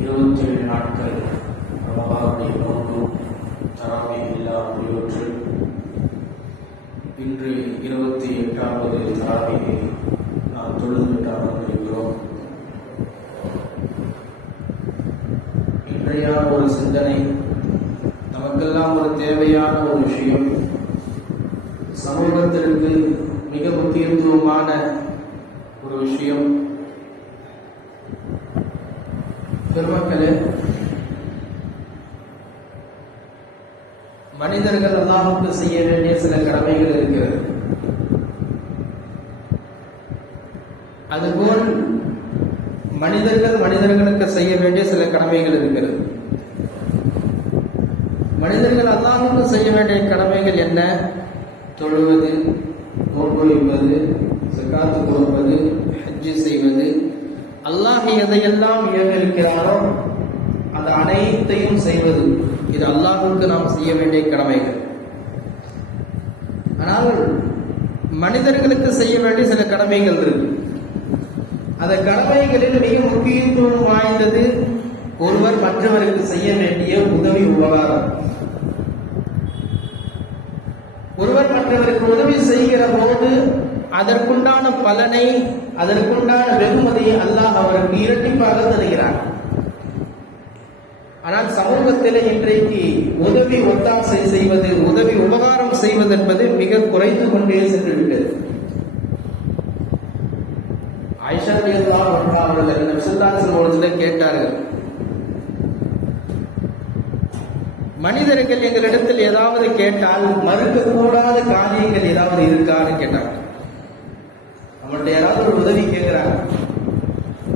இருபத்தி ஏழு நாட்கள் ரமபானுடைய நோன்பு தராமை இல்லா முடிவுற்று இன்று இருபத்தி எட்டாவது தராவியை ஒரு சிந்தனை. நமக்கெல்லாம் ஒரு தேவையான ஒரு விஷயம். சமூகத்திற்கு மிக முக்கியத்துவமான ஒரு விஷயம். பெருமக்களே மனிதர்கள் அல்லாஹுக்கு செய்ய வேண்டிய சில கடமைகள் இருக்கிறது. அதுபோல் மனிதர்கள் மனிதர்களுக்கு செய்ய வேண்டிய சில கடமைகள் இருக்கிறது. மனிதர்கள் அல்லாஹுக்கு செய்ய வேண்டிய கடமைகள் என்ன? தொழுவது நோக்கொழிப்பது சக்காத்து கொடுப்பது ஹஜ்ஜு செய்வது. அல்லாஹ் எதையெல்லாம் ஏற்றிருக்கிறாரோ அந்த அனைத்தையும் செய்வது. இது அல்லாஹுக்கு நாம் செய்ய வேண்டிய கடமைகள். ஆனால் மனிதர்களுக்கு செய்ய வேண்டிய சில கடமைகள் இருக்கு. அந்த கடமைகளில் மிக முக்கியத்துவம் வாய்ந்தது ஒருவர் மற்றவருக்கு செய்ய வேண்டிய உதவி உபகாரம். ஒருவர் மற்றவருக்கு உதவி செய்கிற போது அதற்குண்டான பலனை அதற்குண்டான வெகுமதியை அல்லாஹ் அவருக்கு இரட்டிப்பாக தருகிறார். ஆனால் சமூகத்தில் இன்றைக்கு உதவி ஒத்தாசை செய்வது உதவி உபகாரம் செய்வது என்பது மிக குறைந்து கொண்டே சென்றுவிட்டது ஆயிஷா அவர்கள் கேட்டார்கள் மனிதர்கள் எங்களிடத்தில் ஏதாவது கேட்டால் மறுக்கக்கூடாத காரியங்கள் ஏதாவது இருக்கான்னு கேட்டாங்க. நம்மள்ட்ட யாராவது ஒரு உதவி கேட்கிறாங்க.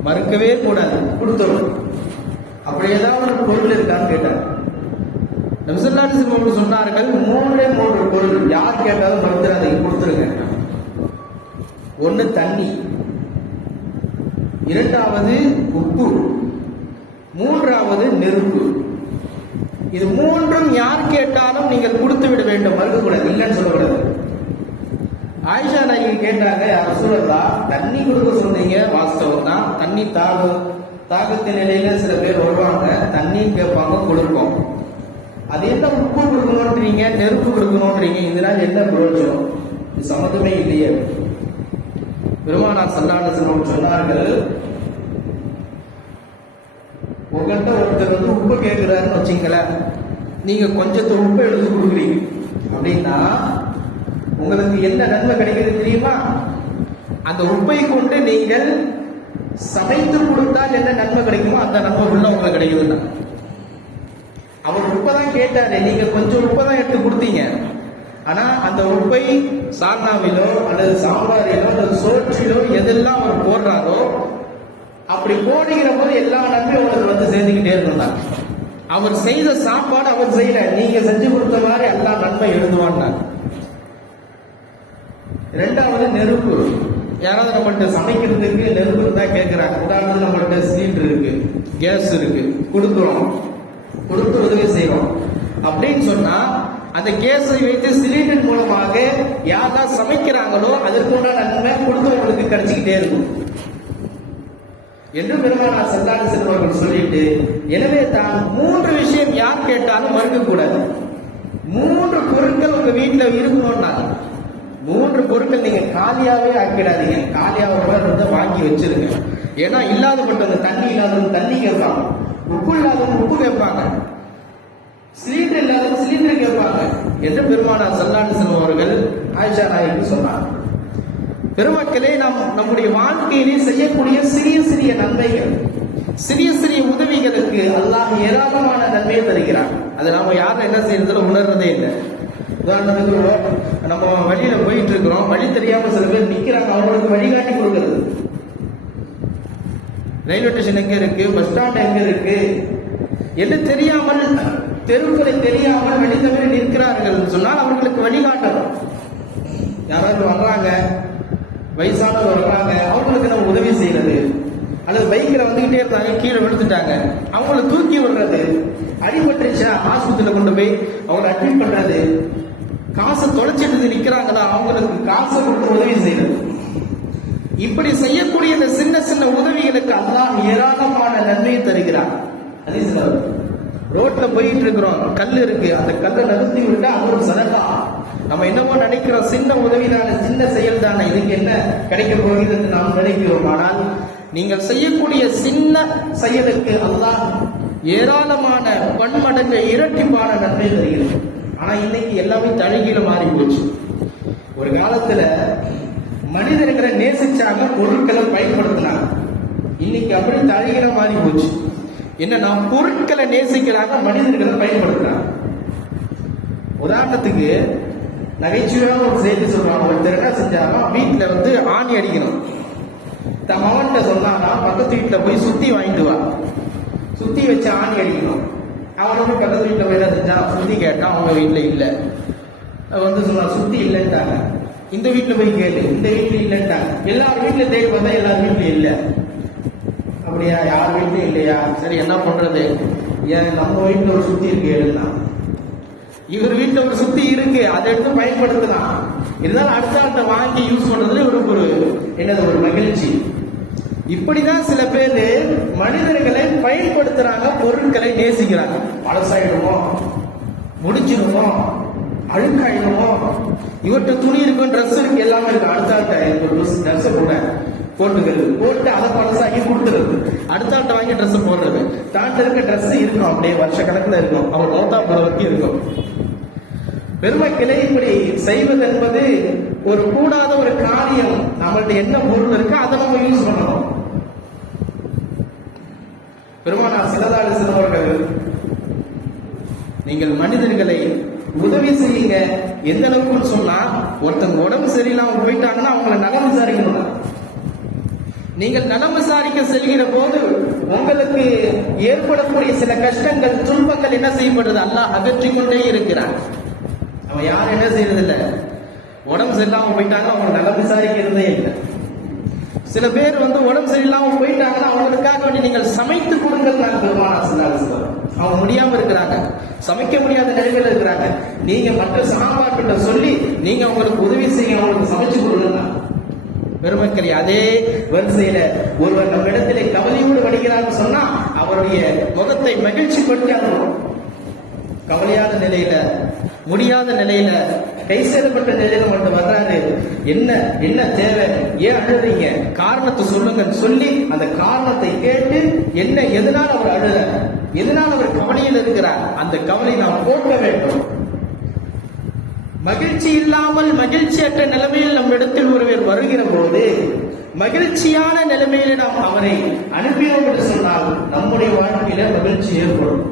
மறுக்கவே கூடாது கொடுத்துரும். அப்படி ஏதாவது ஒரு பொருள் இருக்கான்னு கேட்டாங்க. நபிசல்லாசி அவர்கள் சொன்னார்கள் மூன்றே மூன்று பொருள் யார் கேட்டாலும் மறுத்துறாதீங்க கொடுத்துருங்க ஒன்று தண்ணி இரண்டாவது உப்பு மூன்றாவது நெருப்பு. இது மூன்றும் யார் கேட்டாலும் நீங்கள் கொடுத்து விட வேண்டும் மறுக்கக்கூடாது இல்லைன்னு சொல்லக்கூடாது. ஆயிஷா நாயகி கேட்டாங்க யார் தண்ணி கொடுக்க சொன்னீங்க வாஸ்தவம் தான். தண்ணி தாகம் தாகத்தின் நிலையில சில பேர் வருவாங்க. தண்ணி கேட்பாங்க கொடுப்போம் அது என்ன உப்பு கொடுக்கணும்ன்றீங்க நெருப்பு கொடுக்கணும்ன்றீங்க? இதனால் என்ன பிரயோஜனம்? இது சம்மந்தமே இல்லையே. பெருமானார் சல்லாட சொன்னார்கள் உங்கள்கிட்ட ஒருத்தர் வந்து உப்பு கேட்குறாருன்னு வச்சுங்களேன். நீங்கள் கொஞ்சத்தை உப்பு எழுதி கொடுக்குறீங்க. அப்படின்னா உங்களுக்கு என்ன நன்மை கிடைக்கிறது தெரியுமா? அந்த உப்பை கொண்டு நீங்கள் சமைத்து கொடுத்தால் என்ன நன்மை கிடைக்குமோ அந்த நன்மை உள்ள உங்களுக்கு கிடைக்குதுன்னா. அவர் உப்பை தான் கேட்டாரு. நீங்க கொஞ்சம் உப்பை தான் எடுத்து கொடுத்தீங்க. ஆனா அந்த உப்பை சால்னாவிலோ அல்லது சாம்பாரிலோ அல்லது சோற்றிலோ எதெல்லாம் அவர் போடுறாரோ அப்படி போடுகிற போது எல்லா நன்மையும் உங்களுக்கு வந்து சேர்ந்துக்கிட்டே இருந்தாங்க. அவர் செய்த சாப்பாடு அவர் செய்யல. நீங்க செஞ்சு கொடுத்த மாதிரி எல்லா நன்மை எழுதுவான்னாங்க. ரெண்டாவது நெருப்பு. யாராவது நம்மள்கிட்ட சமைக்கிறதுக்கு நெருப்பு தான் கேட்கிறாங்க உதாரணத்துக்கு நம்மள்கிட்ட சிலிண்டர் இருக்கு கேஸ் இருக்கு கொடுக்குறோம். கொடுத்து உதவி செய்யறோம். அப்படின்னு சொன்னா அந்த கேஸை வைத்து சிலிண்டர் மூலமாக யாரெல்லாம் சமைக்கிறாங்களோ அதற்குண்டான நன்மை கொடுத்து உங்களுக்கு கிடைச்சிக்கிட்டே இருக்கும். என்று பெருமானார் சல்லாடு செல்வர்கள் சொல்லிட்டு எனவே தான் மூன்று விஷயம் யார் கேட்டாலும் மறுக்க கூடாது மூன்று பொருட்கள் உங்க வீட்டில் இருக்கணும்னா மூன்று பொருட்கள் நீங்க காலியாவே ஆக்கிடாதீங்க. காலியாக இருந்தா வாங்கி வச்சிருங்க. ஏன்னா இல்லாதப்பட்டவங்க தண்ணி இல்லாதவங்க தண்ணி கேட்பாங்க. உப்பு இல்லாதவங்க உப்பு கேட்பாங்க. சிலிண்டர் இல்லாதவங்க சிலிண்டர் கேட்பாங்க. என்று பெருமானார் சல்லாடு செல்வம் அவர்கள் ஆயிஷா நாயக்கு சொன்னாங்க பெருமக்களே நாம் நம்முடைய வாழ்க்கையிலே செய்யக்கூடிய சிறிய சிறிய நன்மைகள் சிறிய சிறிய உதவிகளுக்கு அல்லாஹ் ஏராளமான நன்மையை தருகிறார் அது நாம யாரும் என்ன செய்யறதுல உணர்றதே இல்லை. உதாரணத்துக்கு நம்ம வழியில போயிட்டு இருக்கிறோம் வழி தெரியாம சில பேர் நிக்கிறாங்க அவங்களுக்கு வழிகாட்டி கொடுக்கறது. ரயில்வே ஸ்டேஷன் எங்க இருக்கு? பஸ் ஸ்டாண்ட் எங்க இருக்கு? என்ன தெரியாமல் தெருக்களை தெரியாமல் வழி தவறி நிற்கிறார்கள். சொன்னால் அவர்களுக்கு வழிகாட்டணும் யாராவது வர்றாங்க வயசானவர் வர்றாங்க அவங்களுக்கு நம்ம உதவி செய்யறது அல்லது பைக்கில் வந்துகிட்டே இருந்தாங்க கீழே விழுந்துட்டாங்க. அவங்கள தூக்கி விடுறது. அடிபட்டுருச்சா ஆஸ்பத்திரியில் கொண்டு போய் அவங்கள அட்மிட் பண்றது. காசை தொலைச்சிட்டு நிக்கிறாங்களா அவங்களுக்கு காசை கொடுத்து உதவி செய்யறது. இப்படி செய்யக்கூடிய இந்த சின்ன சின்ன உதவிகளுக்கு அல்லாஹ் ஏராளமான நன்மையை தருகிறார் ஹதீஸ்ல ரோட்ல போயிட்டு இருக்கிறோம் கல் இருக்கு. அந்த கல்லை நிறுத்தி விட்டா அது ஒரு நம்ம என்னமோ நினைக்கிறோம் சின்ன உதவினால சின்ன செய்ய தானே இதுக்கு என்ன கிடைக்க போகிறது என்று நாம் நினைக்கிறோம். ஆனால் நீங்கள் செய்யக்கூடிய சின்ன செயலுக்கு அல்லாஹ் ஏராளமான பன்மடங்கு இரட்டிப்பான நன்மை தருகிறது. ஆனா இன்னைக்கு எல்லாமே தழுகில மாறி போச்சு ஒரு காலத்துல மனிதர்களை நேசிச்சாங்க பொருட்களை பயன்படுத்தினாங்க. இன்னைக்கு அப்படி தழுகிற மாறி போச்சு என்னன்னா பொருட்களை நேசிக்கிறாங்க மனிதர்களை பயன்படுத்துறாங்க. உதாரணத்துக்கு நகைச்சுவையான ஒரு செய்தி சொல்றாங்க ஒருத்தர் என்ன செஞ்சாங்க வீட்டில் வந்து ஆணி அடிக்கணும். தன் மகன்கிட்ட சொன்னானா பக்கத்து வீட்டில் போய் சுத்தி வாங்கிட்டு வா. சுத்தி வச்சு ஆணி அடிக்கணும். அவனும் பக்கத்து வீட்டில் போய் என்ன செஞ்சான்? சுத்தி கேட்டான். அவங்க வீட்டில் இல்லை. வந்து சொன்னான் சுத்தி இல்லைன்ட்டாங்க. இந்த வீட்டில் போய் கேளு. இந்த வீட்டில் இல்லைன்ட்டாங்க. எல்லார் வீட்டில் தேடி பார்த்தா எல்லார் வீட்லயும் இல்லை. அப்படியா? யார் வீட்லயும் இல்லையா? சரி என்ன பண்றது? ஏன் நம்ம வீட்டில் ஒரு சுத்தி இருக்கு எழுந்தான் இவர் வீட்டுல ஒரு சுத்தி இருக்கு அதை எடுத்து பயன்படுத்தலாம். இருந்தாலும் அடுத்த ஆள்கிட்ட வாங்கி யூஸ் பண்றதுல இவருக்கு ஒரு என்னது ஒரு மகிழ்ச்சி. இப்படிதான் சில பேர் மனிதர்களை பயன்படுத்துறாங்க பொருட்களை நேசிக்கிறாங்க. பழசாயிடுவோம் முடிச்சிடுவோம் அழுக்காயிடுவோம். இவர்கிட்ட துணி இருக்கும் ட்ரெஸ் இருக்கு எல்லாமே இருக்கு. அடுத்த ஆள்கிட்ட ட்ரெஸ் கூட போட்டுக்கிறது. போட்டு அதை பழசாக்கி கொடுத்துறது அடுத்த ஆட்ட வாங்கி ட்ரெஸ் போடுறது. தாண்ட இருக்க ட்ரெஸ் இருக்கும் அப்படியே வருஷ கணக்குல இருக்கும். அவன் நோத்தா போற வரைக்கும் இருக்கும். பெருமக்களே இப்படி செய்வது என்பது ஒரு கூடாத ஒரு காரியம். நம்மள்ட்ட என்ன பொருள் இருக்கோ அதை நம்ம யூஸ் பண்ணணும். பெருமானார் சிலதாளி சிலவர்கள் நீங்கள் மனிதர்களை உதவி செய்யுங்க. எந்த அளவுக்குன்னு சொன்னா ஒருத்தங்க உடம்பு சரியில்லாம போயிட்டாங்கன்னா அவங்கள நலம் விசாரிக்கணும்? நீங்கள் நலம் விசாரிக்க செல்கிற போது உங்களுக்கு ஏற்படக்கூடிய சில கஷ்டங்கள் துன்பங்கள் என்ன செய்யப்படுது? அல்லாஹ் அகற்றி கொண்டே இருக்கிறான். அவன் யாரும் என்ன செய்யறது உடம்பு சரியில்லாம போயிட்டாங்க அவங்க நலம் விசாரிக்கிறதே இல்லை. சில பேர் வந்து உடம்பு சரியில்லாம போயிட்டாங்கன்னா அவங்களுக்காக வேண்டி நீங்கள் சமைத்து கொடுங்கள் நான் பெருமானா சொல்லாங்க அவங்க முடியாம இருக்கிறாங்க. சமைக்க முடியாத நிலைமையில இருக்கிறாங்க. நீங்க மற்ற சாம்பார்கிட்ட சொல்லி நீங்க அவங்களுக்கு உதவி செய்ய அவங்களுக்கு சமைச்சு கொடுங்க பெருமக்கள் அதே வரிசையில ஒருவர் நம்ம இடத்திலே கவலையோடு வருகிறார்னு சொன்னா அவருடைய முகத்தை மகிழ்ச்சி படுத்தி கவலையான நிலையில முடியாத நிலையில கை சேதப்பட்ட நிலையில மட்டும் வர்றாரு. என்ன என்ன தேவை? ஏன் அழுறீங்க? காரணத்தை சொல்லுங்கன்னு சொல்லி அந்த காரணத்தை கேட்டு என்ன எதனால் அவர் அழுத எதனால் அவர் கவலையில் இருக்கிறார்? அந்த கவலை நாம் போக்க வேண்டும். மகிழ்ச்சி இல்லாமல் மகிழ்ச்சியற்ற நிலைமையில் நம் இடத்தில் ஒருவர் வருகிற போது மகிழ்ச்சியான நிலைமையில நாம் அவரை அனுப்பினோம் என்று சொன்னால் நம்முடைய வாழ்க்கையில மகிழ்ச்சி ஏற்படும்.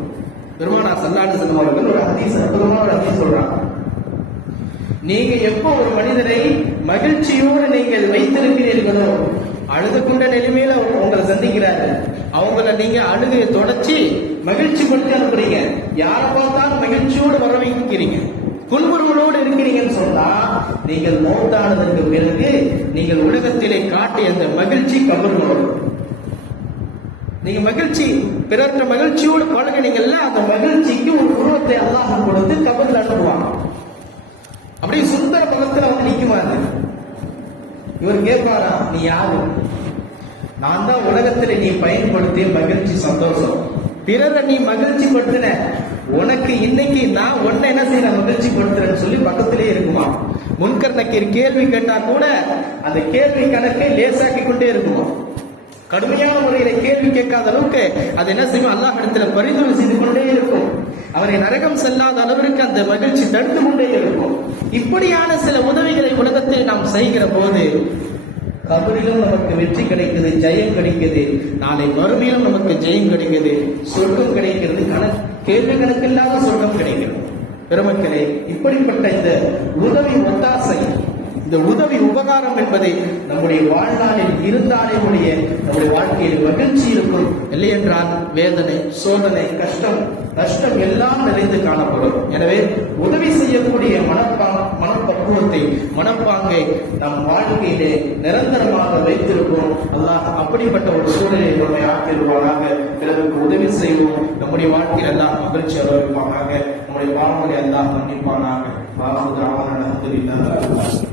பெருமானார் சல்லாண்டு செல்லும் அவர்கள் ஒரு அதிச அற்புதமான ஒரு ஹதீஸ் சொல்றாங்க. நீங்க எப்போ ஒரு மனிதரை மகிழ்ச்சியோடு நீங்கள் வைத்திருக்கிறீர்களோ அழுதக்கூடிய நிலைமையில அவர் உங்களை சந்திக்கிறாரு. அவங்கள நீங்க அழுகையை தொடச்சி மகிழ்ச்சி படுத்தி அனுப்புறீங்க யாரை பார்த்தாலும் மகிழ்ச்சியோடு வர வைக்கிறீங்க புன்முறுவலோடு இருக்கிறீங்கன்னு சொன்னா நீங்கள் மௌத்தானதற்கு பிறகு நீங்கள் உலகத்திலே காட்டிய அந்த மகிழ்ச்சி கபர்களோடு. நீங்க மகிழ்ச்சி பிறற்ற மகிழ்ச்சியோடு பழகினீங்கல்ல அந்த மகிழ்ச்சிக்கு ஒரு உருவத்தை அல்லாஹ் கொடுத்து கபத்தில் அனுப்புவான் அப்படியே சுந்தர பக்கத்துல வந்து நிக்குமா அது? இவர் கேட்பாரா நீ யாரு? நான் தான் உலகத்துல நீ பயன்படுத்திய மகிழ்ச்சி சந்தோஷம். பிறரை நீ மகிழ்ச்சி படுத்தின உனக்கு இன்னைக்கு நான் உன்னை என்ன செய்யற மகிழ்ச்சி படுத்துறேன்னு சொல்லி பக்கத்திலே இருக்குமா? முன்கர் நக்கீர் கேள்வி கேட்டா கூட அந்த கேள்வி கணக்கை லேசாக்கி கொண்டே இருக்குமா? கடுமையான முறையில கேள்வி கேட்காத அளவுக்கு அது என்ன செய்யும்? அல்லாஹ் இடத்துல பரிந்துரை செய்து கொண்டே இருக்கும். அவரை நரகம் செல்லாத அளவிற்கு அந்த மகிழ்ச்சி தடுத்து கொண்டே இருக்கும். இப்படியான சில உதவிகளை உலகத்தில் நாம் செய்கிற போது கபரிலும் நமக்கு வெற்றி கிடைக்குது ஜெயம் கிடைக்குது. நாளை மறுமையிலும் நமக்கு ஜெயம் கிடைக்குது. சொர்க்கம் கிடைக்கிறது. கண கேள்வி கணக்கில்லாத சொர்க்கம் கிடைக்கிறது. பெருமக்களே இப்படிப்பட்ட இந்த உதவி ஒத்தாசை இந்த உதவி உபகாரம் என்பதை நம்முடைய வாழ்நாளில் இருந்தாலே உடைய நம்முடைய வாழ்க்கையில் மகிழ்ச்சி இருக்கும். இல்லை என்றால் வேதனை சோதனை கஷ்டம் நஷ்டம் எல்லாம் நிறைந்து காணப்படும். எனவே உதவி செய்யக்கூடிய மனப்பா மனப்பக்குவத்தை மனப்பாங்கை நம் வாழ்க்கையிலே நிரந்தரமாக வைத்திருப்போம். அல்லாஹ் அப்படிப்பட்ட ஒரு சூழலை நம்மை ஆக்கிடுவாராக பிறருக்கு உதவி செய்வோம். நம்முடைய வாழ்க்கையில் எல்லாம் மகிழ்ச்சி அனுபவிப்பானாக. நம்முடைய பாவங்களை எல்லாம் மன்னிப்பானாக. பாவம் இல்லாத